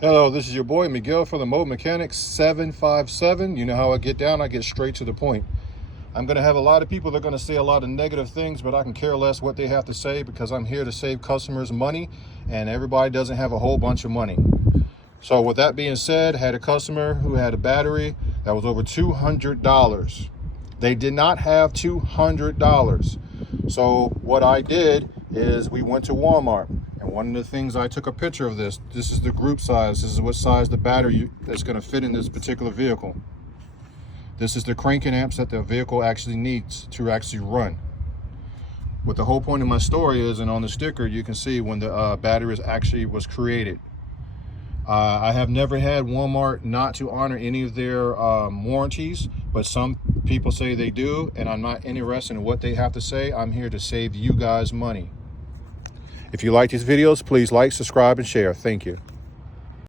Hello, this is your boy Miguel from the Mobile Mechanic 757. You know how I get down, I get straight to the point. I'm going to have a lot of people that are going to say a lot of negative things, but I can care less what they have to say because I'm here to save customers money, and everybody doesn't have a whole bunch of money. So with that being said, I had a customer who had a battery that was over $200. They did not have $200. So what I did is we went to Walmart. And one of the things, I took a picture of this. This is the group size. This is what size the battery that's going to fit in this particular vehicle. This is the cranking amps that the vehicle actually needs to actually run. What the whole point of my story is, and on the sticker you can see when the battery actually was created. I have never had Walmart not to honor any of their warranties, but some people say they do, and I'm not interested in what they have to say. I'm here to save you guys money. If you like these videos, please like, subscribe, and share. Thank you.